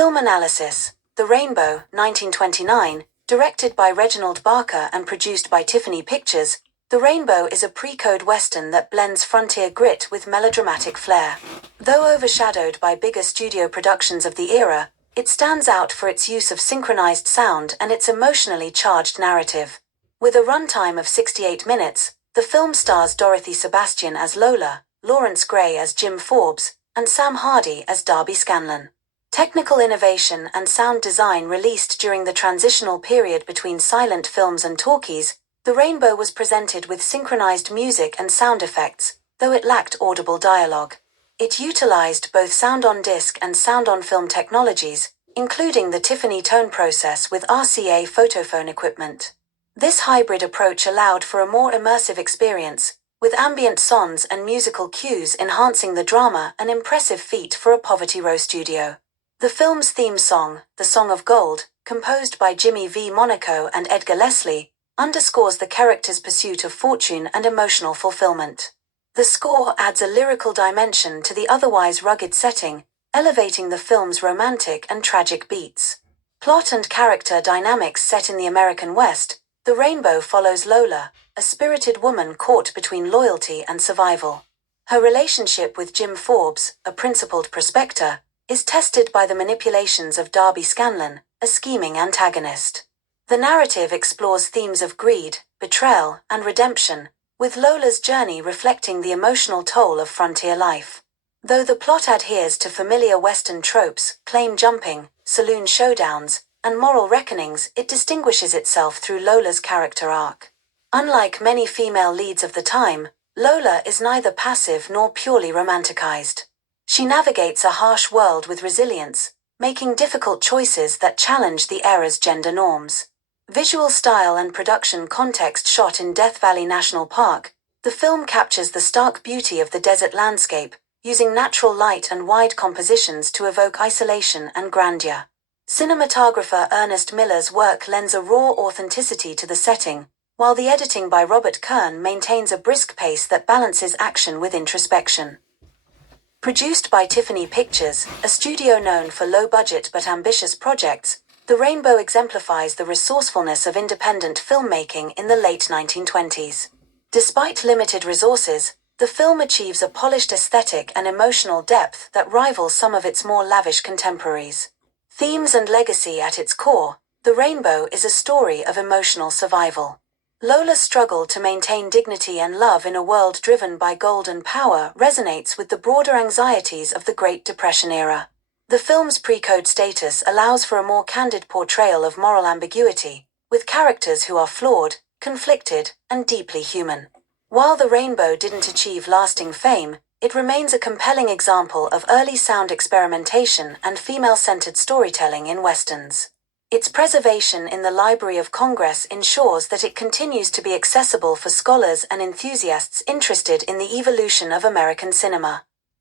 Film analysis. The Rainbow, 1929, directed by Reginald Barker and produced by Tiffany Pictures, The Rainbow is a pre-code western that blends frontier grit with melodramatic flair. Though overshadowed by bigger studio productions of the era, it stands out for its use of synchronized sound and its emotionally charged narrative. With a runtime of 68 minutes, the film stars Dorothy Sebastian as Lola, Lawrence Gray as Jim Forbes, and Sam Hardy as Darby Scanlon. Technical innovation and sound design released during the transitional period between silent films and talkies, The Rainbow was presented with synchronized music and sound effects, though it lacked audible dialogue. It utilized both sound-on-disc and sound-on-film technologies, including the Tiffany tone process with RCA photophone equipment. This hybrid approach allowed for a more immersive experience, with ambient songs and musical cues enhancing the drama, an impressive feat for a Poverty Row studio. The film's theme song, The Song of Gold, composed by Jimmy V. Monaco and Edgar Leslie, underscores the character's pursuit of fortune and emotional fulfillment. The score adds a lyrical dimension to the otherwise rugged setting, elevating the film's romantic and tragic beats. Plot and character dynamics. Set in the American West, The Rainbow follows Lola, a spirited woman caught between loyalty and survival. Her relationship with Jim Forbes, a principled prospector, is tested by the manipulations of Darby Scanlon, a scheming antagonist. The narrative explores themes of greed, betrayal, and redemption, with Lola's journey reflecting the emotional toll of frontier life. Though the plot adheres to familiar Western tropes, claim jumping, saloon showdowns, and moral reckonings, it distinguishes itself through Lola's character arc. Unlike many female leads of the time, Lola is neither passive nor purely romanticized. She navigates a harsh world with resilience, making difficult choices that challenge the era's gender norms. Visual style and production context. Shot in Death Valley National Park, the film captures the stark beauty of the desert landscape, using natural light and wide compositions to evoke isolation and grandeur. Cinematographer Ernest Miller's work lends a raw authenticity to the setting, while the editing by Robert Kern maintains a brisk pace that balances action with introspection. Produced by Tiffany Pictures, a studio known for low-budget but ambitious projects, The Rainbow exemplifies the resourcefulness of independent filmmaking in the late 1920s. Despite limited resources, the film achieves a polished aesthetic and emotional depth that rivals some of its more lavish contemporaries. Themes and legacy. At its core, The Rainbow is a story of emotional survival. Lola's struggle to maintain dignity and love in a world driven by gold and power resonates with the broader anxieties of the Great Depression era. The film's pre-code status allows for a more candid portrayal of moral ambiguity, with characters who are flawed, conflicted, and deeply human. While The Rainbow didn't achieve lasting fame, it remains a compelling example of early sound experimentation and female-centered storytelling in westerns. Its preservation in the Library of Congress ensures that it continues to be accessible for scholars and enthusiasts interested in the evolution of American cinema.